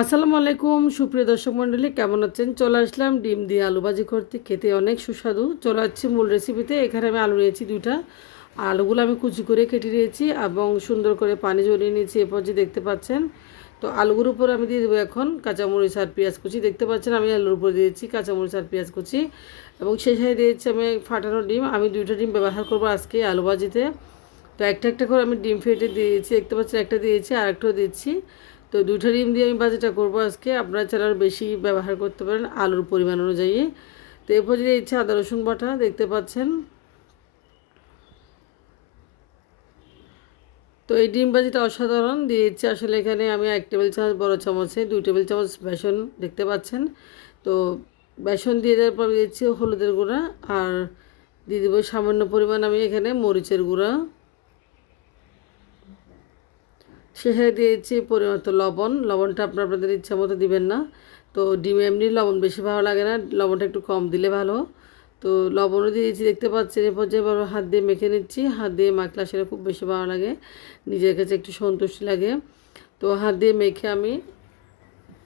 আসসালামু আলাইকুম, সুপ্রিয় দর্শক মণ্ডলী, কেমন আছেন? চলে আসলাম ডিম দিয়ে আলু ভাজি করতে। খেতে অনেক সুস্বাদু। চলে আসছি মূল রেসিপিতে এখানে আমি আলু নিয়েছি দুইটা। আলুগুলো আমি কুচি করে কেটে নিয়েছি এবং সুন্দর করে পানি জড়িয়ে নিয়েছি এরপর যে দেখতে পাচ্ছেন। তো আলুগুর উপর আমি দিয়ে দেবো এখন কাঁচামরিচ আর পেঁয়াজ কুচি। দেখতে পাচ্ছেন আমি আলুর উপর দিয়েছি কাঁচামরিচ আর পেঁয়াজ কুচি। এবং সাথে দিয়েছি আমি ফাটানো ডিম। আমি দুইটা ডিম ব্যবহার করব আজকে আলু ভাজিতে। তো একটা একটা করে আমি ডিম ফেটে দিয়েছি। দেখতে পাচ্ছেন একটা দিয়েছি আর একটাও দিচ্ছি। তো দুটো ডিম দিয়ে আমি বাজিটা করব আজকে। আপনারা চাইলে আরও বেশি ব্যবহার করতে পারেন আলুর পরিমাণ অনুযায়ী। তো এরপর যে ইচ্ছে আদা, রসুন বাটা দেখতে পাচ্ছেন। তো এই ডিম বাজিটা অসাধারণ। দিয়েছি আসলে এখানে আমি এক টেবিল চামচ বড় চামচে, দুই টেবিল চামচ বেসন দেখতে পাচ্ছেন। তো বেসন দিয়ে দেওয়ার পর দিয়েছি হলুদের গুঁড়া। আর দিয়ে দেবো সামান্য পরিমাণ আমি এখানে মরিচের গুঁড়া। শেষে দিয়েছি পরিমাণ লবণ। লবণটা আপনার আপনাদের ইচ্ছা মতো দিবেন না। তো ডিমে এমনি লবণ বেশি ভালো লাগে না, লবণটা একটু কম দিলে ভালো। তো লবণও দিয়েছি, দেখতে পাচ্ছেন এ পর্যায়ে বড় হাত দিয়ে মেখে নিচ্ছি। হাত দিয়ে মাখলে আসলে খুব বেশি ভালো লাগে, নিজের কাছে একটু সন্তুষ্টি লাগে। তো হাত দিয়ে মেখে আমি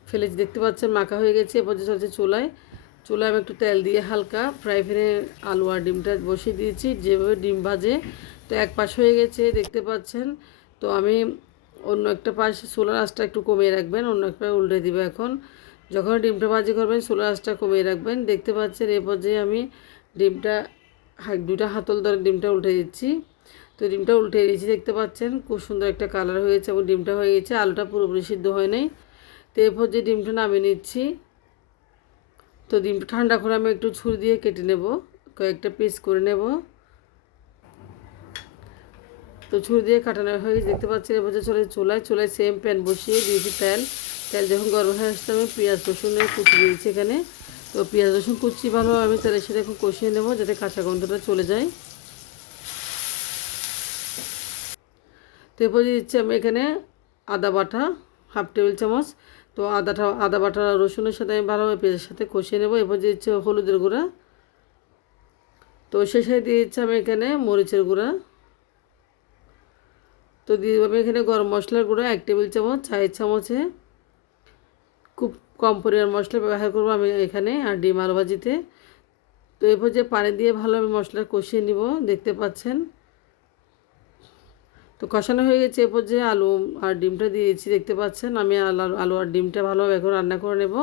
ফেলেছি, দেখতে পাচ্ছেন মাখা হয়ে গেছে, এ পর্যায়ে চলছে চুলায়। চুলায় আমি একটু তেল দিয়ে হালকা ফ্রাই ফ্যানে আলু আর ডিমটা বসিয়ে দিয়েছি। যেভাবে ডিম ভাজে, তো এক পাশ হয়ে গেছে, দেখতে পাচ্ছেন। তো আমি অন্য একটা পাশে সোলার আঁচটা একটু কমিয়ে রাখবেন, অন্য একটা উল্টে দিবে এখন। যখন ডিমটা ভাজি করবেন, সোলার আঁচটা কমিয়ে রাখবেন। দেখতে পাচ্ছেন এ পর্যায়ে আমি ডিমটা দুটা হাতল ধরে ডিমটা উল্টে দিচ্ছি। তো ডিমটা উল্টে দিয়েছি, দেখতে পাচ্ছেন খুব সুন্দর একটা কালার হয়েছে এবং ডিমটা হয়ে গেছে, আলুটা পুরোপুরি সিদ্ধ হয় নাই। তো এ পর্যায়ে ডিমটা নামিয়ে নিচ্ছি। তো ডিমটা ঠান্ডা করে আমি একটু ছুরি দিয়ে কেটে নেব, কয়েকটা পিস করে নেব। তো ছুরি দিয়ে কাটানো হয়ে গেছে। দেখতে পাচ্ছেন, এবার চলে চুলায় চুলায় সেম প্যান বসিয়ে দিয়েছি তেল। তেল যখন গরম হয়ে আসছে, আমি পেঁয়াজ রসুনের কুচি দিয়েছি এখানে। তো পেঁয়াজ, রসুন, কুচি ভালো আমি তেলের সাথে এখন কষিয়ে নেব যাতে কাঁচা গন্ধটা চলে যায়। তো এরপর দিচ্ছি আমি এখানে আদা বাটা, হাফ টেবিল চামচ। তো আদাটা আদা বাটা, রসুনের সাথে আমি ভালোভাবে পেঁয়াজের সাথে কষিয়ে নেব। এরপর দিচ্ছি হলুদের গুঁড়া। তো শেষে দিয়েছি আমি এখানে মরিচের গুঁড়া। তো দিয়ে আমি এখানে গরম মশলার গুঁড়ো, এক টেবিল চামচ, চায়ের চামচে খুব কম পরিমাণ মশলা ব্যবহার করব আমি এখানে আর ডিম আলু ভাজিতে। তো এরপর যে পানি দিয়ে ভালো আমি মশলা কষিয়ে নিব, দেখতে পাচ্ছেন? তো কষানো হয়ে গেছে, এরপর যে আলু আর ডিমটা দিয়েছি দেখতে পাচ্ছেন? আমি আলু আলু আর ডিমটা ভালোভাবে এখন রান্না করে নেব।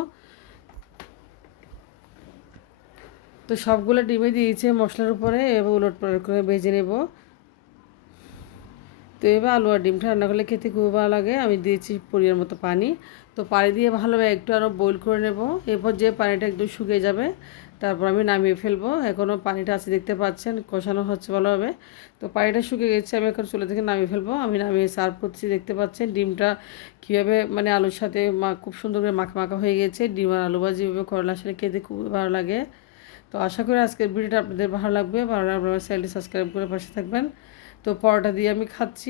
তো সবগুলো ডিমে দিয়েছে মশলার উপরে, এবার উলট করে ভেজে নেব। তো এবার আলু আর ডিমটা রান্না করলে খেতে খুব ভালো লাগে। আমি দিয়েছি পরিমাণ মতো পানি। তো পানি দিয়ে ভালোভাবে একটু আরও বয়েল করে নেব। এরপর যে পানিটা একটু শুকিয়ে যাবে, তারপর আমি নামিয়ে ফেলব। এখনও পানিটা আছে দেখতে পাচ্ছেন, কষানো হচ্ছে ভালোভাবে। তো পানিটা শুকিয়ে গেছে, আমি এখন চুলে থেকে নামিয়ে ফেলব। আমি নামিয়ে সার্ভ করছি, দেখতে পাচ্ছেন ডিমটা কীভাবে মানে আলুর সাথে মা খুব সুন্দর করে মাখা মাখা হয়ে গেছে। ডিম আর আলু ভাজি এভাবে করলে আসলে খেতে খুব ভালো লাগে। তো আশা করি আজকের ভিডিওটা আপনাদের ভালো লাগবে। ভালো লাগবে আমার চ্যানেলটি সাবস্ক্রাইব করে পাশে থাকবেন। তো পরোটা দিয়ে আমি খাচ্ছি